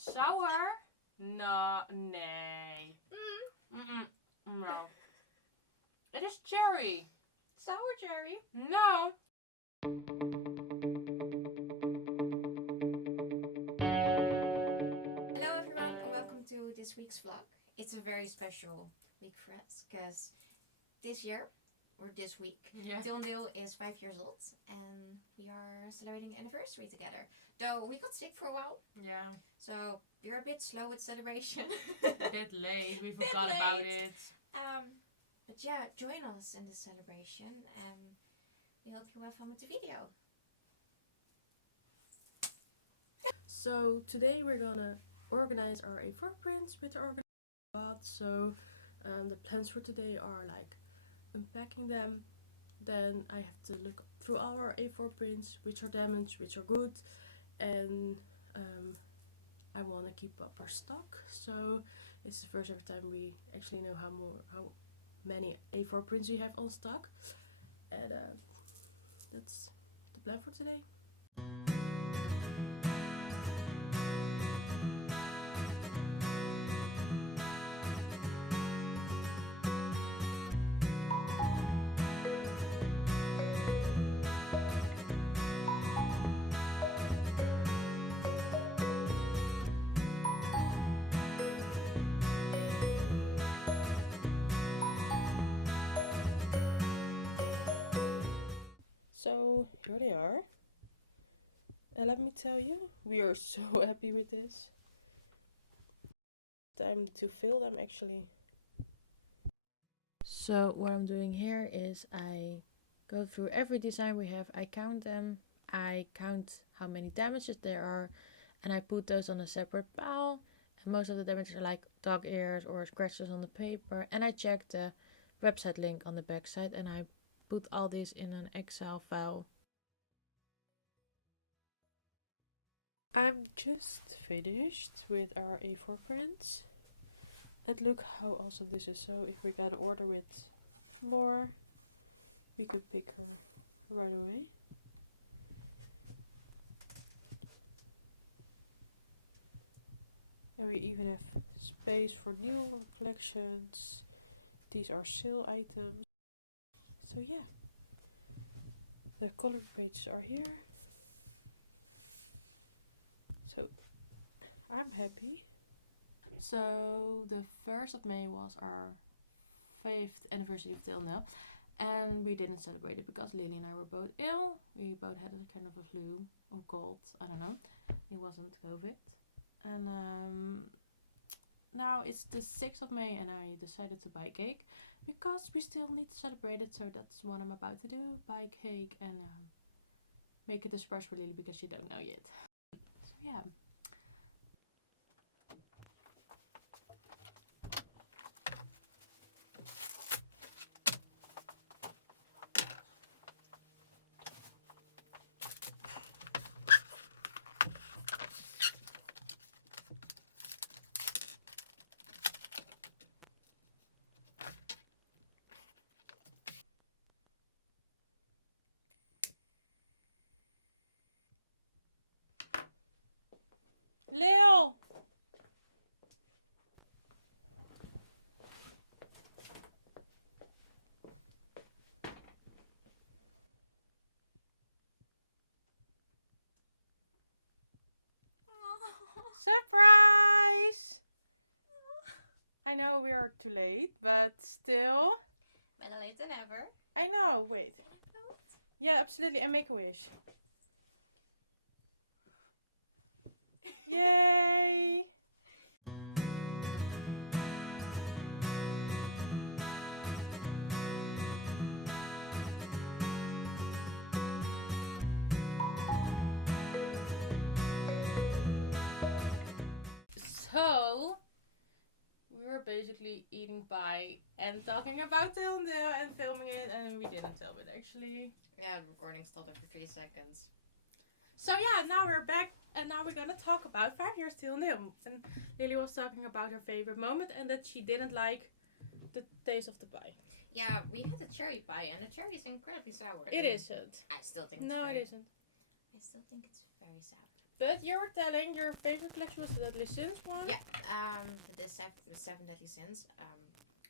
Sour? No, nee. No. It is cherry. Sour cherry? No. Hello everyone and welcome to this week's vlog. It's a very special week for us because this year, or this week, Till and Dill is 5 years old and we are celebrating anniversary together. Though we got sick for a while. Yeah. So we're a bit slow with celebration. A bit late. We forgot about it. But yeah, join us in this celebration and we hope you have fun with the video. So today we're gonna organize our A4 prints with the organizer. So the plans for today are like unpacking them. Then I have to look through our A4 prints, which are damaged, which are good, and I want to keep up our stock. So it's the first ever time we actually know how many A4 prints we have on stock, and that's the plan for today. So here they are, and let me tell you, we are so happy with this. Time to fill them actually. So what I'm doing here is I go through every design we have, I count them, I count how many damages there are, and I put those on a separate pile. And most of the damages are like dog ears or scratches on the paper, and I check the website link on the back side and I put all this in an Excel file. I'm just finished with our A4 prints. And look how awesome this is. So if we got an order with more, we could pick her right away. And we even have space for new collections. These are sale items. So yeah, the colored pages are here. So I'm happy. So the 1st of May was our 5th anniversary of Till and Dill, and we didn't celebrate it because Lily and I were both ill. We both had a kind of a flu or cold, I don't know. It wasn't COVID. And now it's the 6th of May and I decided to buy cake because we still need to celebrate it. So that's what I'm about to do, buy cake and make it a surprise for Lily because she don't know yet. So yeah. Leo! Surprise! I know we are too late, but still. Better late than ever. I know, wait. Yeah, absolutely, and make a wish. Yay! So we were basically eating pie and talking about Till and Dill and filming it, and we didn't film it actually. Yeah, the recording stopped after 3 seconds. So yeah, now we're back and now we're gonna talk about 5 years Till and Dill. And Lily was talking about her favorite moment and that she didn't like the taste of the pie. Yeah, we had a cherry pie and the cherry is incredibly sour. It isn't. I still think it's No, very, it isn't. I still think it's very sour. But you were telling your favorite collection was the Deadly Sins one. Yeah. The seven deadly sins.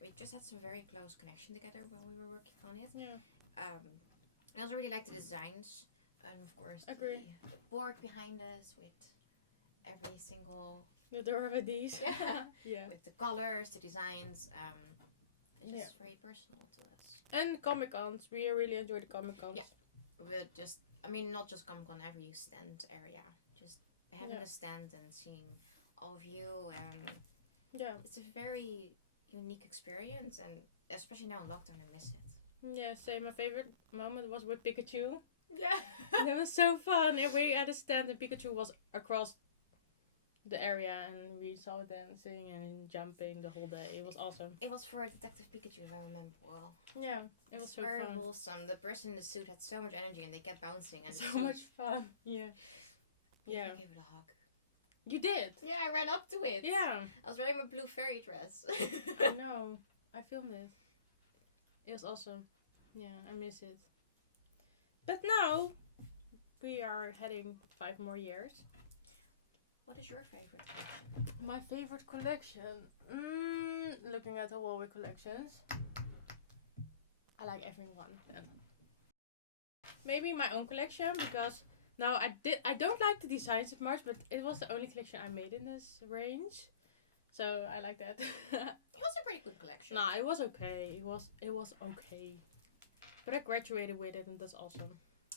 We just had some very close connection together while we were working on it. Yeah. I also really like the designs, and of course Agree. the board behind us with every single The DVDs. Yeah. with the colors, the designs. It's Yeah. just very personal to us. And Comic Cons. We really enjoy the Comic Cons. Yeah. But just, I mean, not just Comic Con, every stand area. Just having Yeah. a stand and seeing all of you, and Yeah. it's a very unique experience, and especially now in lockdown, I miss it. Yeah, same. My favorite moment was with Pikachu. Yeah. And it was so fun. And we had a stand and Pikachu was across the area and we saw it dancing and jumping the whole day. It was awesome. It was for Detective Pikachu, if I remember well. Yeah, it was so very fun. wholesome. The person in the suit had so much energy, and they kept bouncing. And So much fun. Yeah. Yeah. Yeah. I gave it a hug. You did? Yeah, I ran up to it. Yeah. I was wearing my blue fairy dress. I know. I filmed it. It was awesome. Yeah, I miss it. But now, we are heading 5 more years. What is your favorite collection? My favorite collection? Looking at the Warwick collections. I like everyone then. Maybe my own collection because now I don't like the designs as much, but it was the only collection I made in this range. So I like that. It was a pretty good collection. Nah, it was okay. It was okay. But I graduated with it and that's awesome.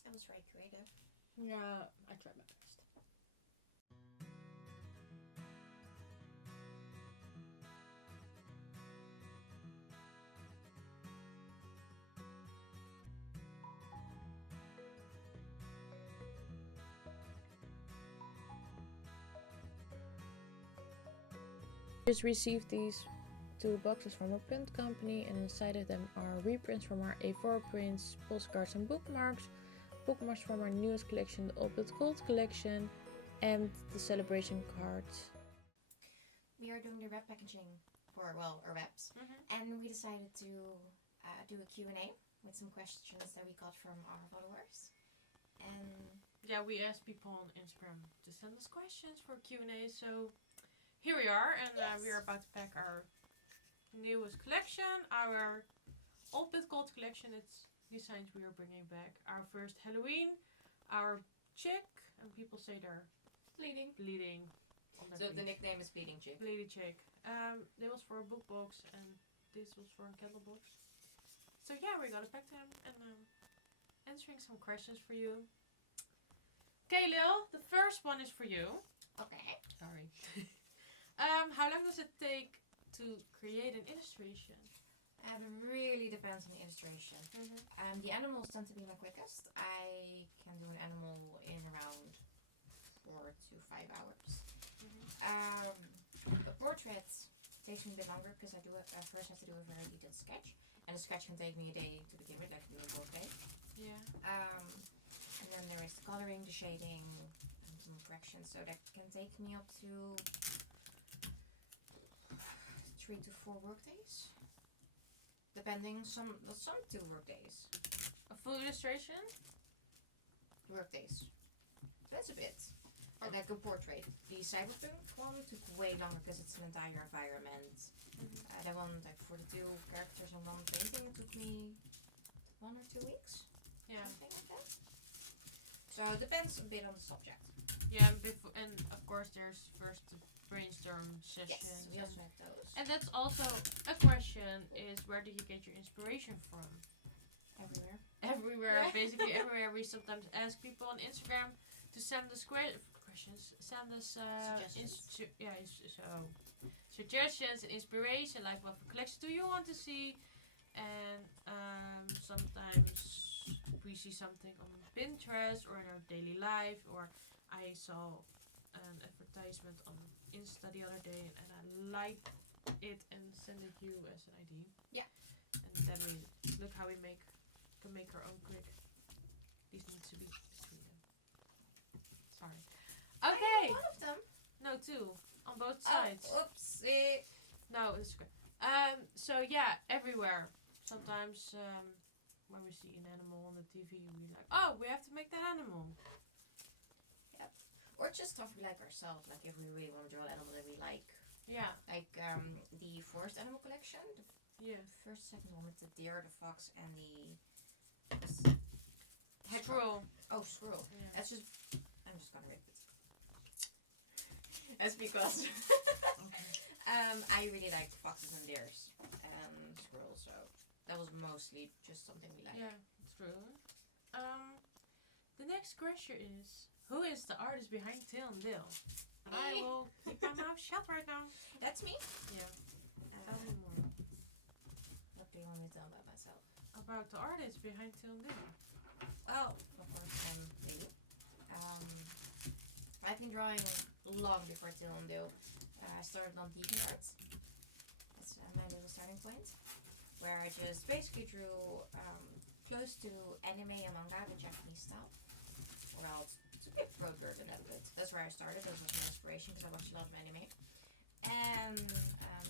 It was very creative. Yeah, I tried my best. Just received these 2 boxes from a print company, and inside of them are reprints from our A4 prints, postcards and bookmarks from our newest collection, the Old But Gold collection, and the celebration cards. We are doing the wrap packaging for, well, our wraps. And we decided to do a Q&A with some questions that we got from our followers. And Yeah, we asked people on Instagram to send us questions for Q&A, so here we are, and we are about to pack our newest collection, our Old But Gold collection. It's designs we are bringing back. Our first Halloween, our chick, and people say they're bleeding. bleeding on their So the feet. nickname is Bleeding Chick. Bleeding chick. That was for a book box, and this was for a candle box. So yeah, we're gonna pack them and answering some questions for you. Okay, Lil, the first one is for you. Okay. Sorry. How long does it take to create an illustration? It really depends on the illustration. The animals tend to be my quickest. I can do an animal in around 4 to 5 hours. A portrait takes me a bit longer because I first have to do a very detailed sketch, and a sketch can take me a day to begin with. I can do a whole day. Yeah. And then there is the coloring, the shading, and some corrections. So that can take me up to 3 to 4 work days. Depending, some 2 work days. A full illustration? Work days. So that's a bit. Like a portrait. The cyberpunk one took way longer because it's an entire environment. That one, like for the 2 characters and 1 painting, it took me 1 or 2 weeks. Yeah. Something like that. So it depends a bit on the subject. Yeah, and of course there's first the brainstorm sessions. Yes, we also have those. And that's also a question, is where do you get your inspiration from? Everywhere. Everywhere, basically everywhere. We sometimes ask people on Instagram to send us questions, send us suggestions and inspiration, like what collections do you want to see, and sometimes we see something on Pinterest or in our daily life, or I saw an advertisement on Insta the other day and I liked it and sent it you as an ID. Yeah. And then we look how we can make our own click. These need to be between them. Sorry. Okay. One of them. No, 2 on both sides. Oopsie. No, it's okay. So yeah, everywhere. Sometimes when we see an animal on the TV, we like, oh, we have to make that animal. Or just stuff we like ourselves. Like if we really want to draw an animal that we like. Yeah. Like the forest animal collection. Yes. First, second one with the deer, the fox, and the Squirrel. Oh, squirrel. Yeah. That's just. I'm just gonna rip it. That's because I really liked foxes and deers and squirrels, so that was mostly just something we liked. Yeah, true. The next question is, who is the artist behind Till and Dill? And I will keep my mouth shut right now. That's me. Yeah. Tell me more. What do you want me to tell about myself? About the artist behind Till and Dill. Well, of course, I'm Lily. I've been drawing long before Till and Dill. I started on DeviantArt. That's my little starting point. Where I just basically drew close to anime and manga, the Japanese style. Well, it's a bit vulgar than that, but that's where I started. That was my inspiration because I watched a lot of anime. And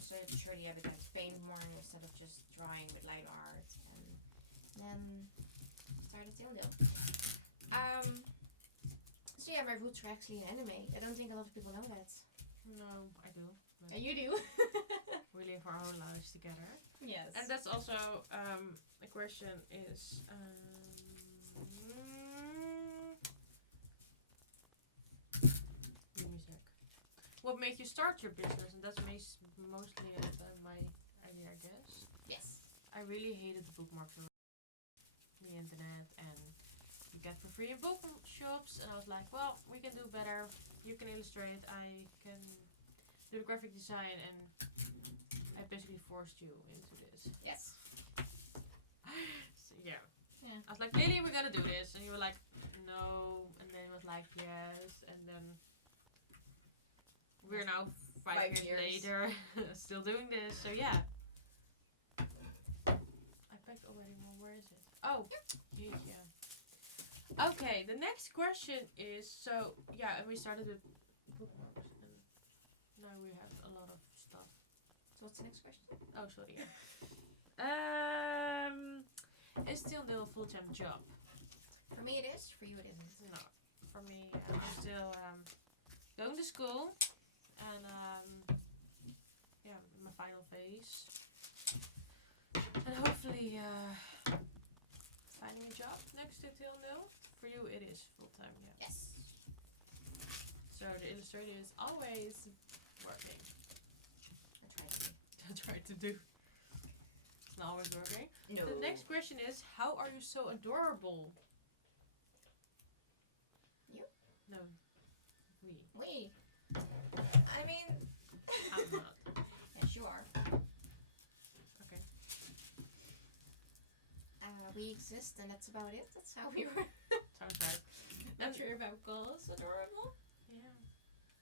started to show the habit of paint more instead of just drawing with line art. And then started Till and Dill. So yeah, my roots are actually in anime. I don't think a lot of people know that. No, I do. Yeah, you do. We live our whole lives together. Yes. And that's also the question is give me a sec. What made you start your business? And that's mostly my idea, I guess. Yes. I really hated the bookmarks on the internet, and you get for free in bookshops, and I was like, well, we can do better. You can illustrate, I can do the graphic design, and I basically forced you into this. Yes. So, yeah. I was like, Lily, we're gonna do this, and you were like, no, and then it was like, yes, and then we're now 5 years later still doing this, so yeah. I packed already more, where is it? Oh, yeah. Okay, the next question is, so, yeah, and we started with bookmarks, and now we have a lot of stuff. So what's the next question? Oh, sorry, yeah. Is Till and Dill a full-time job? For me it is, for you it isn't. No, for me, I'm still going to school, and yeah, my final phase, and hopefully finding a job next to Till and Dill. For you, it is full-time, yeah. Yes. So the illustrator is always working. I Try to do. It's not always working. No. The next question is, how are you so adorable? You? No. We. We. I mean. I'm not. Yes, you are. Okay. We exist, and that's about it. That's how we were. Sounds right. Not sure if I would call us adorable. Yeah.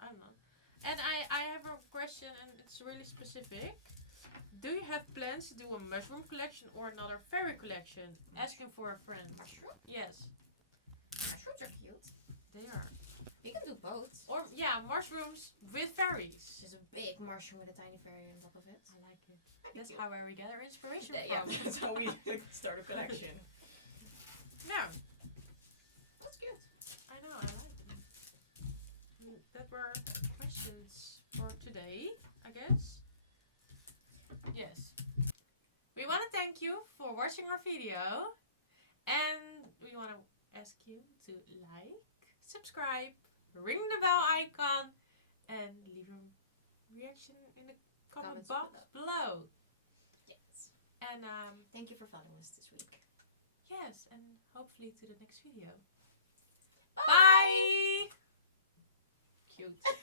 I don't know. And I have a question, and it's really specific. Do you have plans to do a mushroom collection or another fairy collection? Asking for a friend. Mushroom? Yes. Mushrooms are cute. They are. We can do both. Or, yeah, mushrooms with fairies. Just a big mushroom with a tiny fairy on top of it. I like it. That's how we get our inspiration Yeah, from. that's how we start a collection. Yeah. That's cute. I know, I like them. That were questions for today, I guess. Yes. We want to thank you for watching our video. And we want to ask you to like, subscribe, ring the bell icon, and leave a reaction in the comment box below. Yes. And thank you for following us this week. yes, and hopefully to the next video. Bye! Bye! Cute.